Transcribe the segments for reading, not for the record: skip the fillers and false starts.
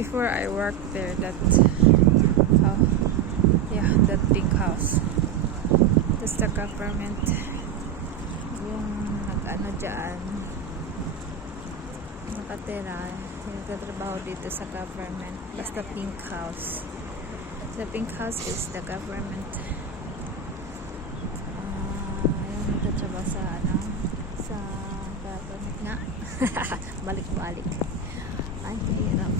Before I worked there, that that big house. That's the government. Yung nag-ano dyan, nakatira, yung nagtatrabaho dito sa government. Basta pink house. The pink house is the government. Yung nagtatrabaho sa government nga. Balik-balik. Ay, hirap.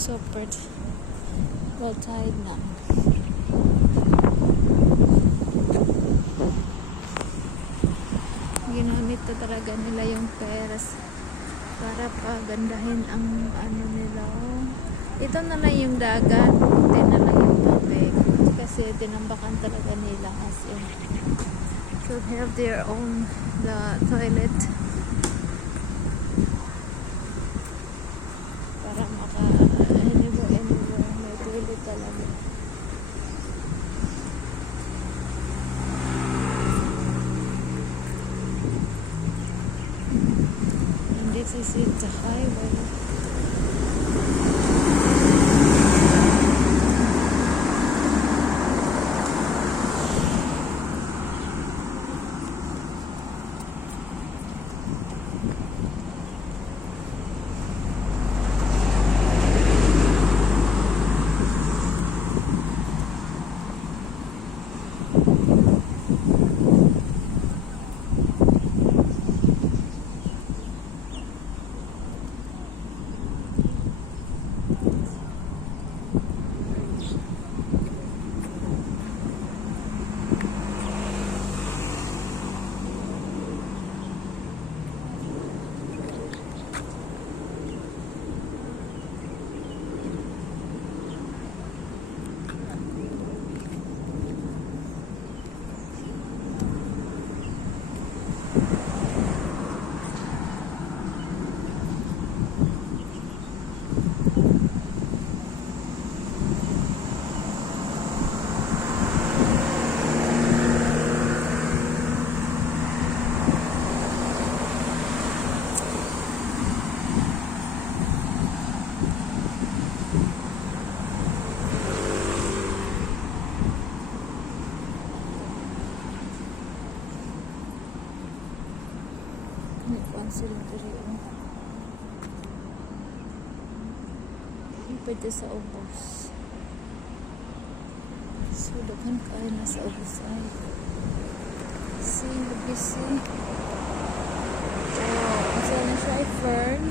Super well tide na. Ginamit na talaga nila yung peras para pagandahin ang ano nila. Ito na lang yung dagat, ito na lang yung tubig kasi tinambakan talaga nila as in to have their own toilet para anywhere may toilet talaga. And this is it, the highway. Sila diri pwede sa ubos, so daghan kayo na sa ubos ay busy. Kasi na siya ay fern.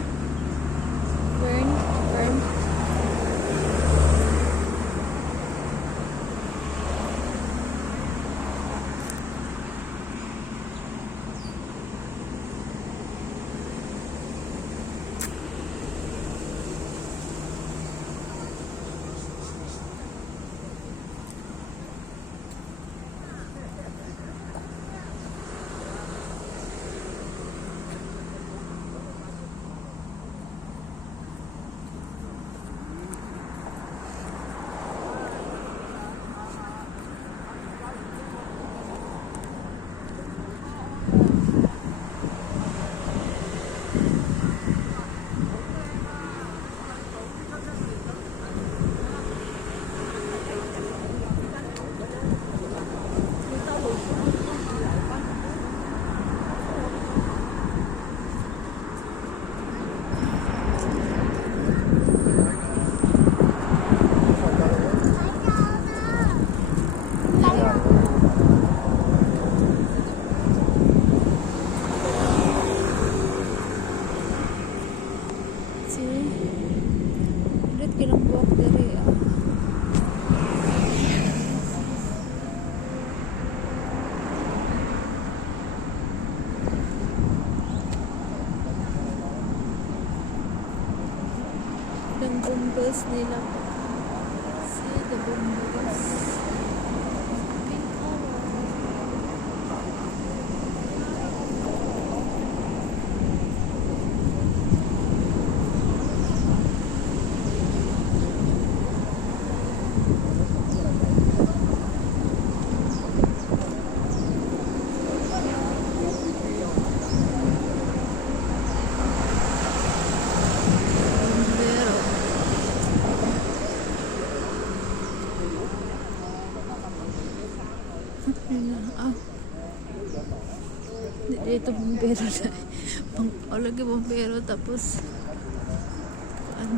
Ang bumbles nila. See the bumbles. Pink color. Yun na. Ah. Dito bumbero na. O lagi bumbero tapos ano,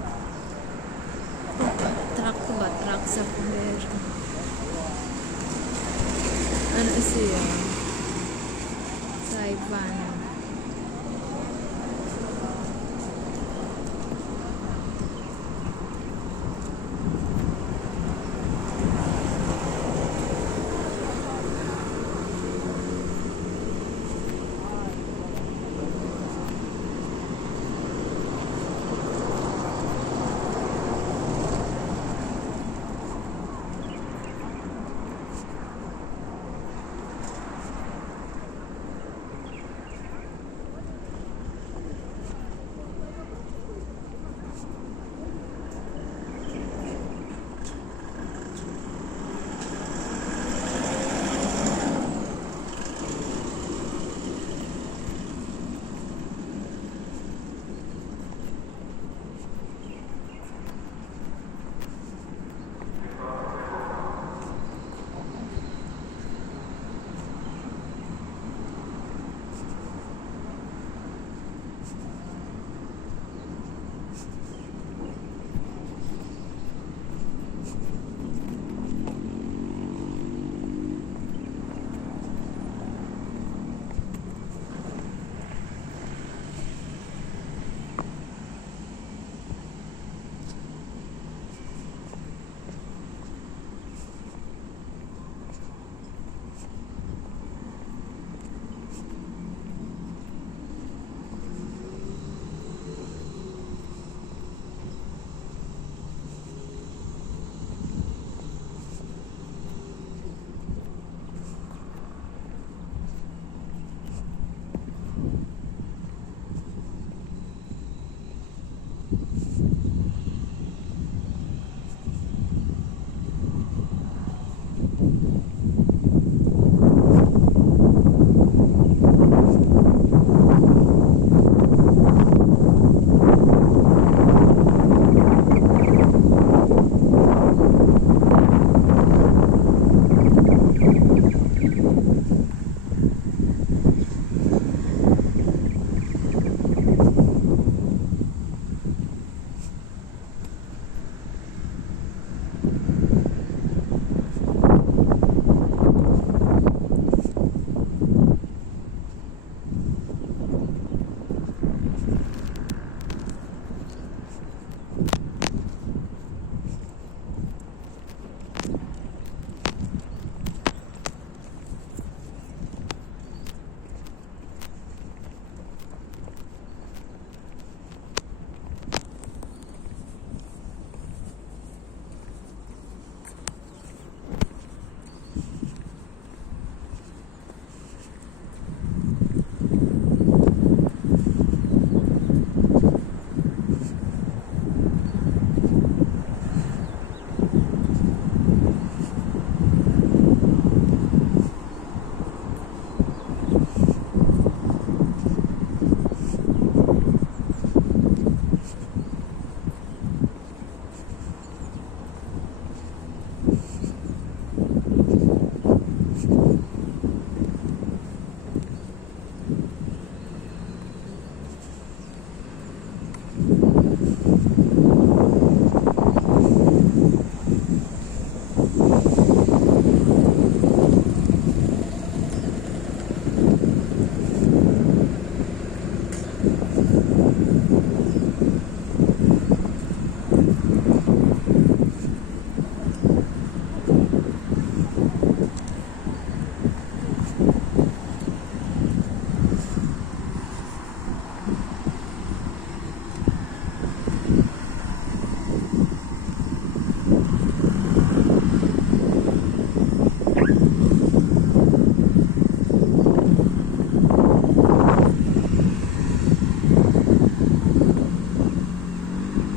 truck ba? Truck sa bumbero. Ano siya? Saipan.